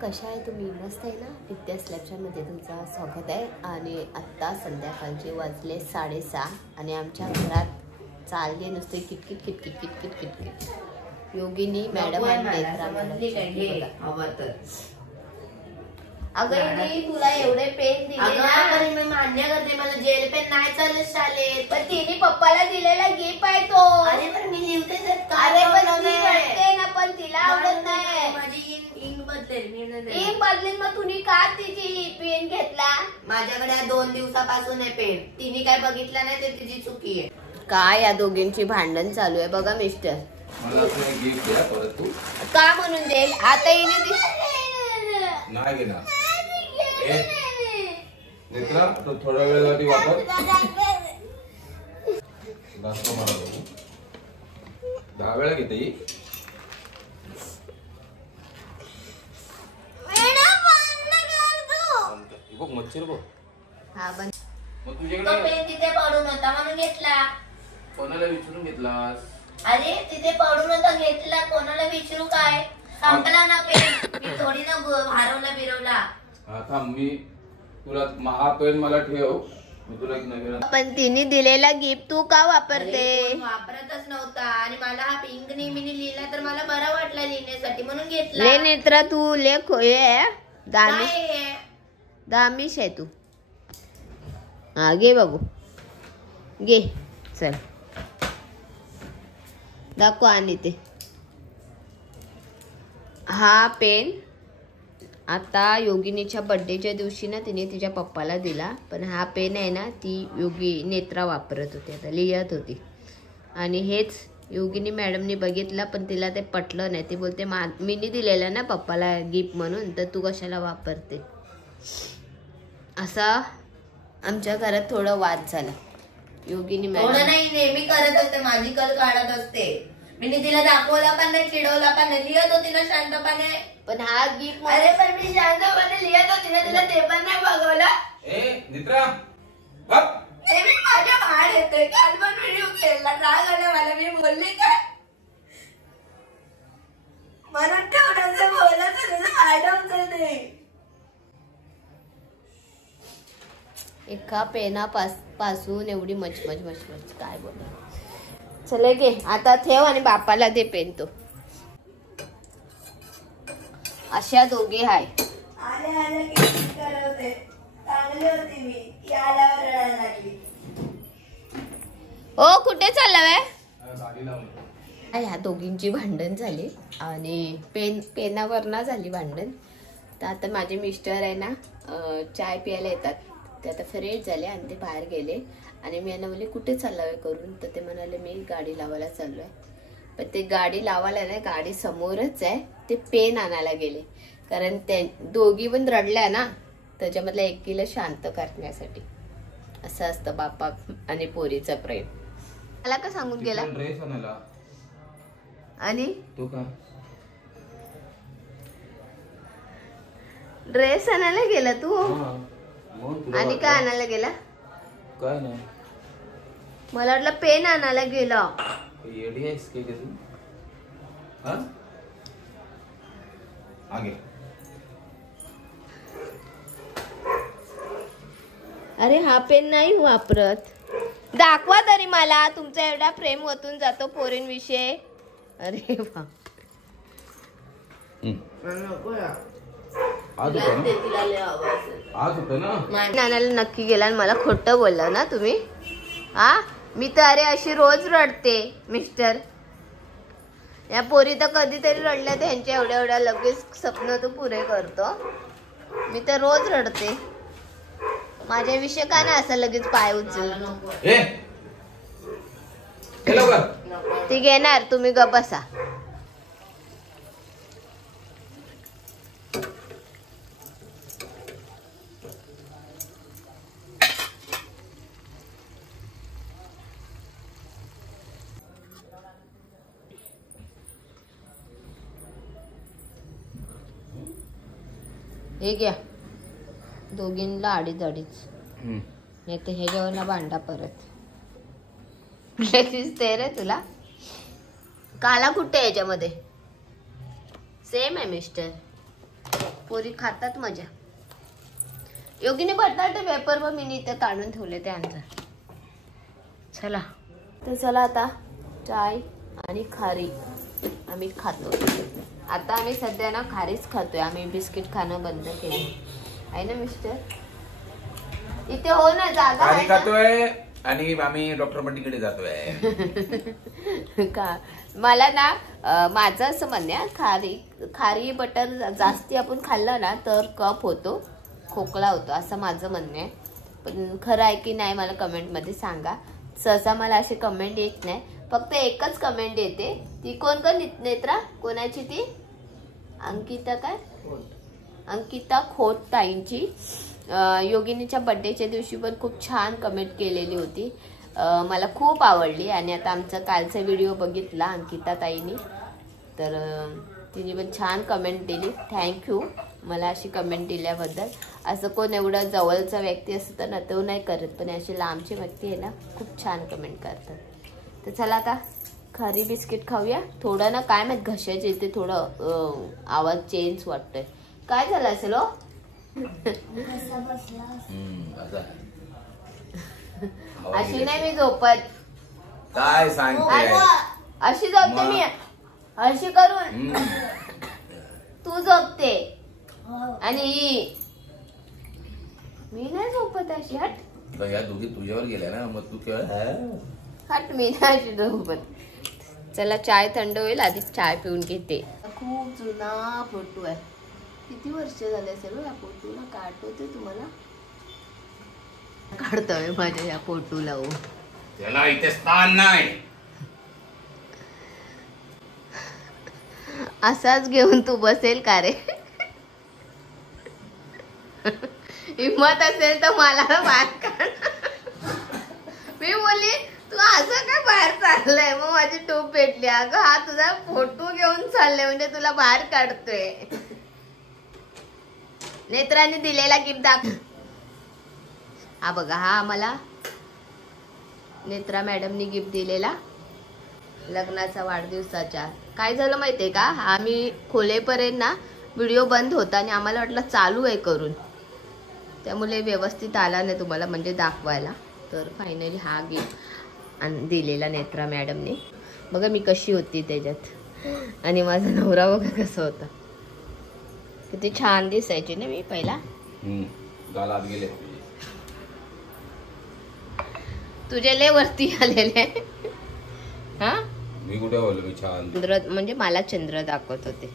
कशा आहे तुम्ही? मस्त आहे ना? विद्या स्लॅबच्यामध्ये तुमचं स्वागत आहे. आणि आत्ता संध्याकाळचे वाजले 6:30 आणि आमच्या घरात चालले नुसते किटकिट किटकिट किटकिट किटकिट. योगिनी मॅडम अगं तुला एवढे पेन दिले ना, मी मान्य करते मला जेल पेन नाही चालत शाळेत, पण तिने पप्पाला दिलेला गिफ्ट आहे तो. अरे पण मी लिहते अरे पण ती वाटते ना, पण तिला आवडत नाही. माझी इंक बदलेल मग तुम्ही का तिची पेन घेतला? माझ्याकडे 2 दिवसापासून आहे पेन. तिने काय बघितलं नाही ते तिची चुकी आहे. काय या दोघींची भांडण चालू आहे बघा मिस्टर. मला गिफ्ट द्या परत. तू का म्हणून देईल? आता हिने नाही घेणार. नेत्रा तो थोडा वेळासाठी वापर. जास्त मला 10 वेळा घेते ही. बघ मच्छर बघ. हा पण मग तुझ्याकडे पेन तिथे पडून होता म्हणून घेतला. कोणाला विचारून घेतलास? अरे तिथे पडून होता घेतला. कोणाला विचारू काय? संपला ना पेन. मी थोडी ना हरवला बिरवला. हा थांब, मी तुला हा पेन मला ठेव, मी तुला एक नवीन. पण तिने दिलेला गिफ्ट तू का वापरते? वापरतच नव्हता आणि मला हा पिंक नेहमी लिहिला तर मला बरा वाटला लिहिण्यासाठी म्हणून घेतला. ले नेत्रा तू लेख होय दामिश आहे तू. हा घे बघू घे. चल दाखव. आणि ते हा पेन आता योगिनीच्या बर्थडेच्या दिवशी ना तिने तिच्या पप्पाला दिला. पण हा पेन आहे ना ती योगी नेत्रा वापरत होती, आता लिहत होती. आणि हेच योगिनी मॅडमनी बघितला पण तिला ते पटलं नाही. ती बोलते मीनी दिलेलं ना पप्पाला गिफ्ट म्हणून, तर तू कशाला वापरते. असा आमच्या घरात थोडा वाद झाला. योगिनी मॅडम नाही नेहमी करत असते, माझी कल काढत असते. मी तिला दाखवला पण नाही, चिडवला पण नाही, लिहत होती ना शांतपणे. पण हा गिफ्ट अरे पण मी शांतपणे लिहत होती ना, तिला ते पण नाही बघवलं. नेत्रा मी माझ्या बाहेर येतोय. काल पण व्हिडिओ केला, राग आला मला. मी बोलले काय मला तेवढं बोलत मॅडम एका पेनापासून एवढी मचमच मचमच काय बोल. चले घे आता ठेव आणि बापाला दे पेन. तो अशा दोघे हाय. ओ कुठे चाललाय? ह्या दोघींची भांडण झाली आणि पेनावर ना झाली भांडण. तर आता माझे मिस्टर आहे ना चाय प्यायला येतात. ते आता फ्रेश झाले आणि ते बाहेर गेले. आणि मी यांना बोलले कुठे चाललाय करून, तर ते म्हणाले मी गाडी लावायला चाललोय. पण ते गाडी लावायला नाही, गाडी समोरच आहे. ते पेन आणायला गेले कारण ते दोघी पण रडल्या ना, त्याच्यामधल्या एकीला शांत करण्यासाठी. असं असतं बापा आणि पोरीचा प्रेम. मला का सांगून गेला ड्रेस आणायला. आणि तू का ड्रेस आणायला गेला तू? आणि काय आणायला गेला? काय नाही, मला वाटलं पेन आणायला गेला. येडी आहेस की तू? हा आगे. अरे हा पेन नाही वापरत. दाखवा तरी मला. तुमचा एवढा प्रेम ओतून जातो पोरींविषयी. अरे वा आज होतं ना. नानाला नक्की गेला आणि मला खोटं बोलला ना तुम्ही. हा मी तर अरे अशी रोज रडते मिस्टर. या पोरी तर कधीतरी रडल्या त्यांच्या एवढ्या एवढ्या लगेच स्वप्न तो पुरे करतो. मी तर रोज रडते. माझ्याविषयी का नाही असं लगेच पाय उचलतो. ती घेणार, तुम्ही गप बसा. हे घ्या, दोघींना अडीच अडीच. नाही तर ह्याच्यावर ना भांडा परत. दिसते रे तुला? काला कुठे याच्यामध्ये सेम आहे मिस्टर. पोरी खातात मजा. योगीने बटाटे पेपर वर मी इथे काढून ठेवले ते आणजा. चला तर चला आता चाय आणि खारी आम्ही खातो. आता आम्ही सध्या ना खारीच खातोय. आम्ही बिस्किट खाणं बंद केले आहे ना मिस्टर. इथे हो ना जागा आहे ना? खातोय आणि आम्ही डॉक्टर बंटीकडे जातोय. का मला ना माझं असं म्हणणं आहे, खारी बटर जास्ती आपण खाल्लं ना तर कफ होतो, खोकला होतो असं माझं म्हणणं आहे. पण खरं आहे की नाही मला कमेंट मध्ये सांगा. सहसा मला अशी कमेंट येत नाही, फक्त एकच कमेंट येते. ती कोण कोण नेत्रा कोणाची? ती अंकिता काय अंकिता खोत ताईंची. योगिनीच्या बर्थडेच्या दिवशी पण खूप छान कमेंट केलेली होती, मला खूप आवडली. आणि आता आमचा कालचा व्हिडिओ बघितला अंकिता ताईंनी, तर तिने पण छान कमेंट दिली. थँक्यू मला अशी कमेंट दिल्याबद्दल. असं कोण एवढं जवळचा व्यक्ती असतं ना तो नाही करत, पण अशी लांबची व्यक्ती आहे ना खूप छान कमेंट करतात. तर चला आता खारी बिस्किट खाऊया. थोडं ना काय माहित घशाचे इथे थोडं आवाज चेंज वाटतोय. काय झालं असेल हो? अशी नाही मी झोपत. काय सांगते? अशी झोपते मी, अशी करून तू झोपते आणि मी नाही झोपत अशी. हट या दोघी तुझ्यावर गेल्या ना, मग तू केव्हा हट मी नाही अशी झोपत. चला चाय थंड होईल, आधी चाय पिऊन घेते. खूप जुना फोटो आहे. किती वर्ष झाले असेल या फोटोला? काढतोय तुम्हाला काढतोय माझ्या या फोटोला. त्याला इथे स्थान नाही. असाच घेऊन तू बसेल का रे? हिम्मत असेल तर मला बाहेर काढ. मी बोलली तू असं काय बाहेर चाललंय? मग माझी टोप पेटली. अगं हा तुझा फोटो घेऊन चाललाय म्हणजे तुला बाहेर काढतोय. नेत्राने दिलेला गिफ्ट दाखव. हा बघा, हा आम्हाला नेत्रा मॅडमनी गिफ्ट दिलेला लग्नाचा वाढदिवसाच्या. काय झालं माहितीये का, आम्ही खोलेपर्यंत ना व्हिडिओ बंद होता आणि आम्हाला वाटलं चालू आहे करून, त्यामुळे व्यवस्थित आला नाही तुम्हाला म्हणजे दाखवायला. तर फायनली हा गिफ्ट दिलेला नेत्रा मॅडमने. बघा मी कशी होती त्याच्यात आणि माझा नवरा बघा कसा होता. किती छान दिसायची ना मी पहिला. गालात गेले तुझे लय वरती आलेले. हा मी कुठे बोललो? मी छान चंद्र म्हणजे मला चंद्र दाखवत होते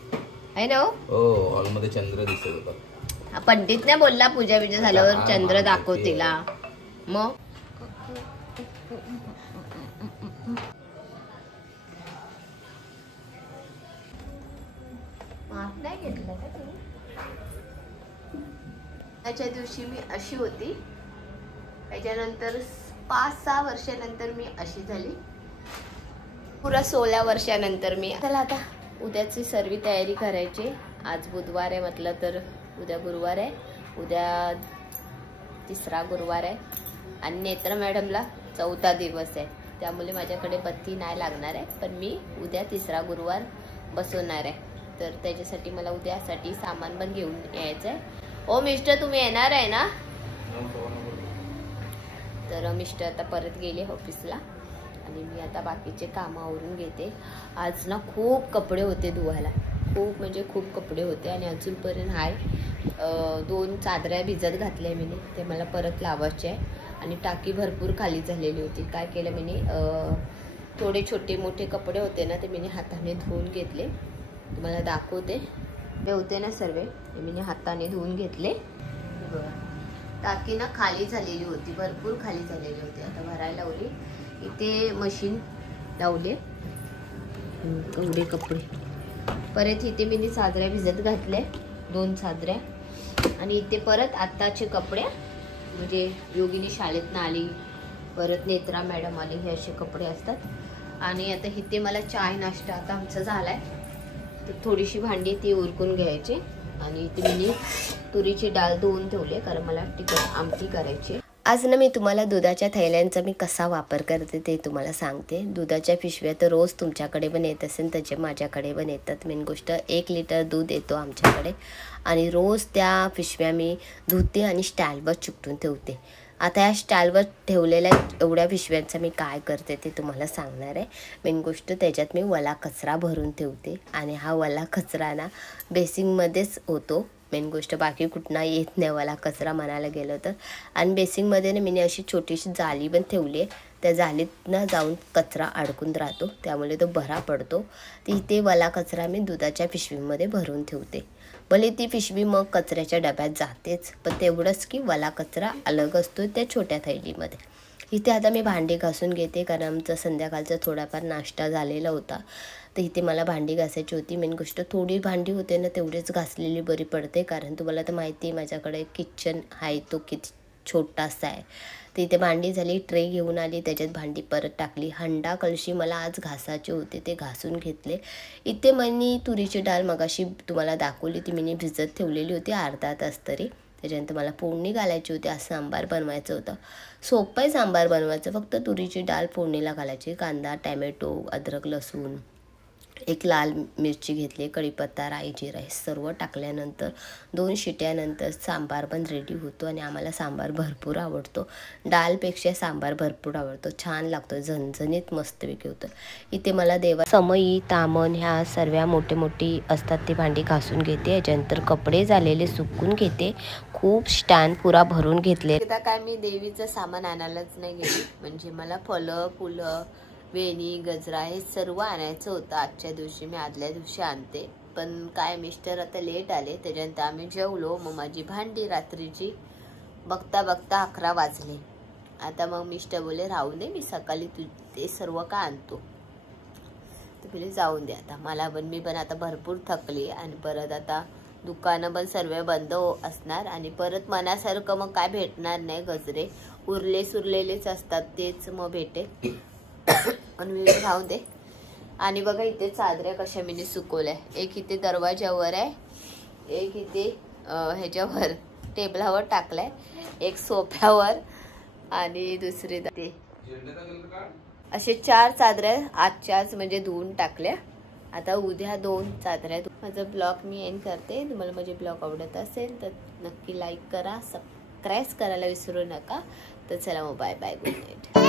आहे ना. हो हॉल मध्ये चंद्र दिसत होता. पंडित नाही बोलला पूजा बिजा झाल्यावर चंद्र दाखव तिला. मग माफ नाही घेतलं का तुम्ही? त्याच्या दिवशी मी अशी होती, त्याच्यानंतर 5-6 वर्षानंतर मी अशी झाली. पुरा 16 वर्षानंतर मी. चला आता उद्याची सर्व तयारी करायची. आज बुधवार आहे म्हटलं तर उद्या गुरुवार आहे. उद्या तिसरा गुरुवार आहे आणि नेत्रा मॅडमला 4था दिवस आहे, त्यामुळे माझ्याकडे बत्ती नाही लागणार आहे. पण मी उद्या तिसरा गुरुवार बसवणार आहे, तर त्याच्यासाठी मला उद्यासाठी सामान पण घेऊन यायचं आहे. ओ मिस्टर तुम्ही येणार आहे ना? तर मिस्टर आता परत गेले ऑफिसला आणि मी आता बाकीचे कामं आवरून घेते. आज ना खूप कपडे होते धुवायला, खूप म्हणजे खूप कपडे होते आणि अजूनपर्यंत आहे. 2 चादऱ्या भिजत घातल्या मी, ते मला परत लावायचे आहे. आणि टाकी भरपूर खाली झालेली होती. काय केलं मी, थोडे छोटे मोठे कपडे होते ना ते मी हाताने धुवून घेतले. तुम्हाला दाखवते. ते होते ना सर्व मी हाताने धुवून घेतले. टाकी ना खाली झालेली होती, भरपूर खाली झालेली होती. आता भरायला लावली. इथे मशीन लावले एवढे कपडे. परत इथे मी चादऱ्या भिजत घातल्या 2 चादऱ्या. आणि इथे परत आत्ताचे कपडे म्हणजे योगिनी शाळेतनं आली, परत नेत्रा मॅडम आली, हे असे कपडे असतात. आणि आता इथे मला चाय नाश्ता आता आमचा झालाय, तर थोडीशी भांडी ती उरकून घ्यायची. आणि इथे मी तुरीची डाळ धुवून ठेवली कारण मला आमटी करायची. आज ना मी तुम्हाला दुधाच्या थैल्यांचा मी कसा वापर करते ते तुम्हाला सांगते. दुधाच्या पिशव्या तर रोज तुमच्याकडे पण येत असेल, त्याचे माझ्याकडे पण येतात. मेन गोष्ट 1 लिटर दूध येतो आमच्याकडे आणि रोज त्या पिशव्या मी धुते आणि स्टँडवर चिकटून ठेवते. आता या स्टँडवर ठेवलेल्या एवढ्या पिशव्यांचं मी काय करते ते तुम्हाला सांगणार आहे. मेन गोष्ट त्याच्यात मी वला कचरा भरून ठेवते आणि हा वला कचरा ना बेसिंगमध्येच होतो. मेन गोष्ट बाकी कुठना येत नाही वला कचरा म्हणायला गेलं तर. आणि बेसिंगमध्ये ना मी अशी छोटीशी जाळी पण ठेवली आहे. त्या जाळीतनं जाऊन कचरा अडकून राहतो, त्यामुळे तो भरा पडतो. ते वला कचरा मी दुधाच्या पिशवीमध्ये भरून ठेवते. भले ती पिशवी मग कचऱ्याच्या डब्यात जातेच, पण तेवढंच की वला कचरा अलग असतो त्या छोट्या थैलीमध्ये. इथे आता मी भांडी घासून घेते कारण आमचा संध्याकाळचा थोडाफार नाश्ता झालेला होता. तर इथे मला भांडी घासायची होती. मेन गोष्ट थोडी भांडी होते ना तेवढीच घासलेली बरी पडते, कारण तुम्हाला तर माहिती आहे माझ्याकडे किचन आहे तो किती छोटासा आहे. तर इथे भांडी झाली, ट्रे घेऊन आली, त्याच्यात भांडी परत टाकली. हंडा कळशी मला आज घासायचे होते, ते घासून घेतले. इथे मी तुरीची डाळ मगाशी तुम्हाला दाखवली, ती मी भिजत ठेवलेली होती अर्धा तास तरी. त्याच्यानंतर मला फोडणी घालायची होती. आज सांबार बनवायचं होतं. सोपं आहे सांबार बनवायचं, फक्त तुरीची डाळ फोडणीला घालायची. कांदा, टॅमॅटो, अद्रक, लसूण, 1 लाल मिरची घेतली, कढीपत्ता, राई, जिरा हे सर्व टाकल्यानंतर 2 शिट्यानंतर सांबार पण रेडी होतो. आणि आम्हाला सांबार भरपूर आवडतो, डाळपेक्षा सांबार भरपूर आवडतो, छान लागतो, झणझणीत मस्तपैकी होतं. इथे मला देवा समई, तामण ह्या सर्व मोठी असतात ती भांडी घासून घेते. याच्यानंतर कपडे झालेले सुकून घेते. खूप स्टँड पुरा भरून घेतले. एकदा काय मी देवीचं सामान आणायलाच नाही गेली, म्हणजे मला फळं, फुलं, वेणी, गजरा हे सर्व आणायचं होतं. आजच्या दिवशी मी आदल्या दिवशी आणते, पण काय मिस्टर आता लेट आले. त्याच्यानंतर आम्ही जेवलो. मग माझी भांडी रात्रीची बघता 11 वाजले. आता मग मिस्टर बोले राहू दे, मी सकाळी ते सर्व का आणतो. तर बोले जाऊन दे आता. मी पण आता भरपूर थकली आणि परत आता दुकानं पण सर्व बंद असणार आणि परत मनासारखं मग काय भेटणार नाही. गजरे सुरलेलेच असतात, तेच मग भेटेल. आणि राहू दे. आणि बघा इथे चादऱ्या कशा मी सुकवल्या. एक इथे दरवाज्यावर आहे, एक इथे ह्याच्यावर टेबलावर टाकलाय, एक सोफ्यावर आणि दुसरी ते असे 4 चादऱ्या आजच्याच म्हणजे धुवून टाकल्या. आता उद्या 2 चादऱ्या. माझा ब्लॉग मी एंड करते. तुम्हाला माझे ब्लॉग आवडत असेल तर नक्की लाईक करा, सबस्क्राईब करायला विसरू नका. तर चला मग बाय बाय, गुड नाईट.